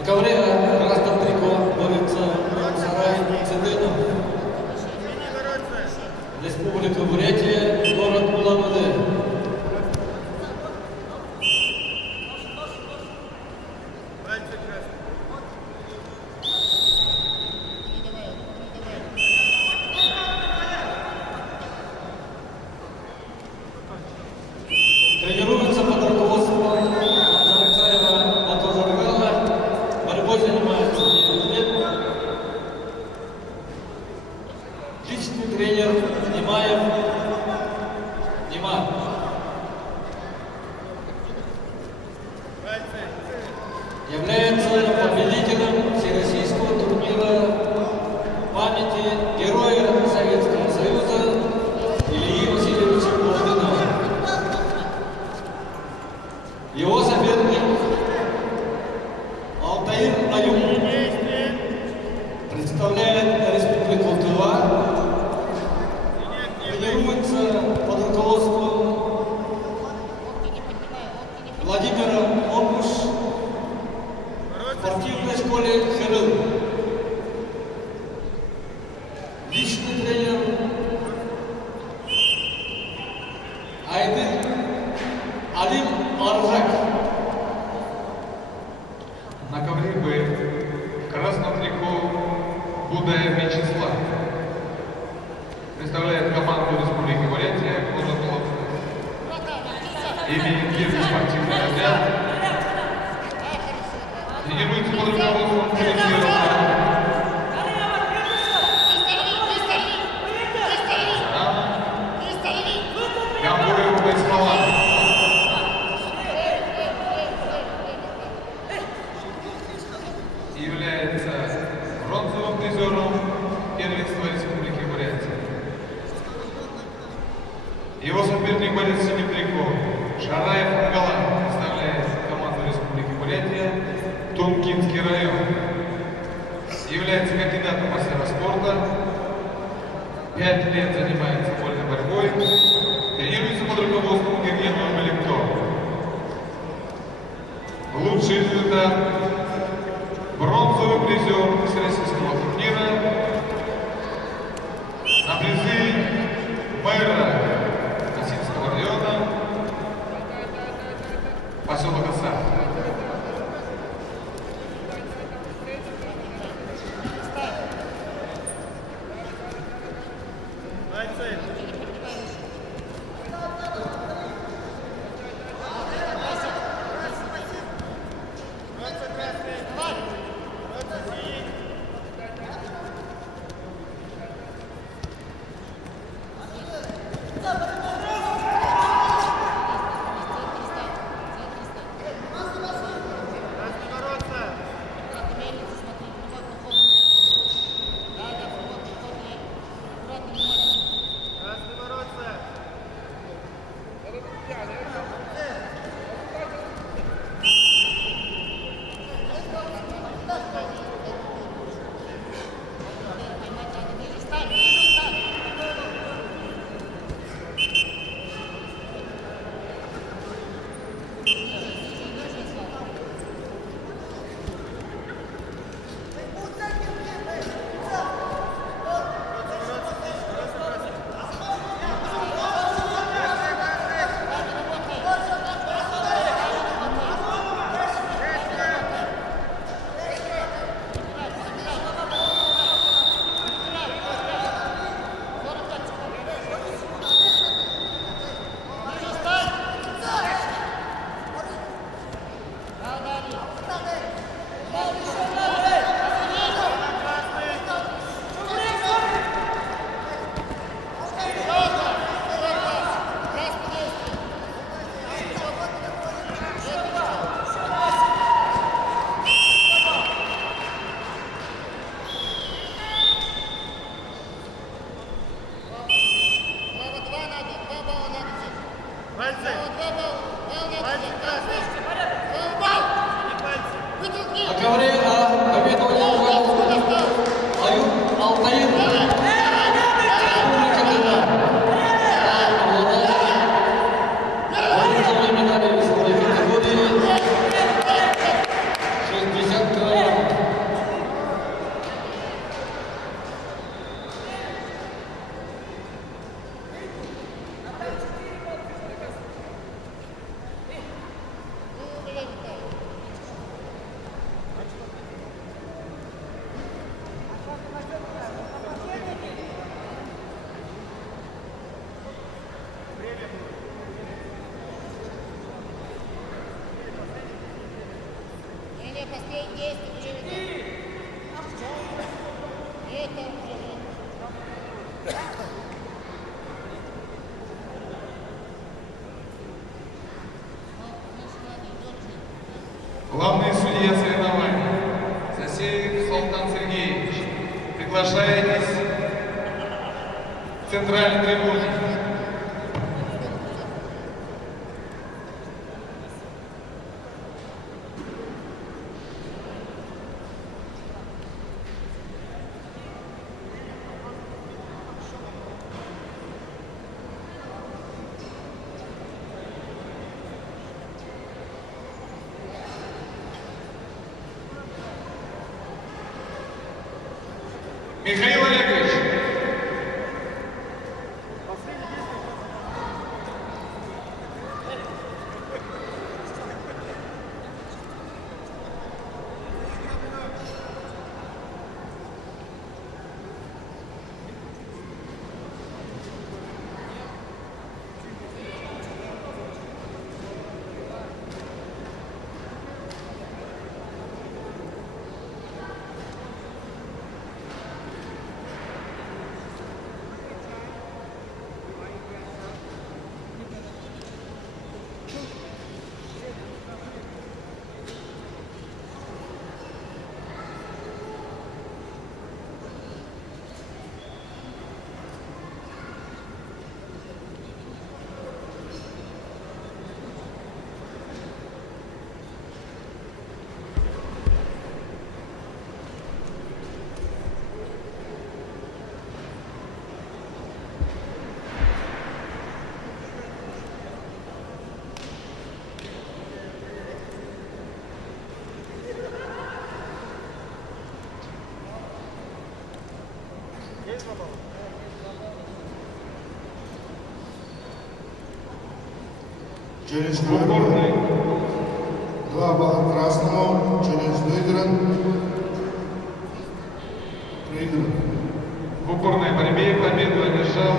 На ковре красном трико борется Сарай Цедынов. Республика Бурятия, город Улан-Удэ. Тренируется под руководством Зарыкцаева Батозаргала. Борьбой занимается 9 лет. Личный тренер Немаев Немар. Является победителем всероссийского турнира памяти Героя Советского Союза Ильи Васильевича Головина. Его соперник Алтаир Аюм представляет Республику Тыва. Тренируется под руководством Владимира Моргуш в спортивной школе Херыл. Личный тренер Айдын Алим Аржак. На ковре Б в красном трико Будаев Вячеслав представляет команду Республики Бурятия, Кузов. Имеет первый спортивный разряд. Тренируется под руководством тренера Гамбуров Байскалан. Является бронзовым призером первенства Республики Бурятия. Его соперник борец в синем трико Шараев Ангалан представляет команду Республики Бурятия, Тункинский район. Является кандидатом мастера спорта, 5 лет занимается вольной борьбой, тренируется под руководством Гергена Маликто. Лучший результат — бронзовый призер всероссийского турнира на призы мэра Касимского района, поселок Оса. На ковре победу одержал Аюб Алтаир. Республика Тыва. Обладатель бронзовой медали весовой категории 60 кг. костей действий приведет. Это уже Главный судья соревнований Засеев Султан Сергеевич. Приглашаетесь в центральной трибуне. Михаил Олегович. Через В упорной, 2 балла красному, через выигран, проигран. в упорной борьбе победу одержал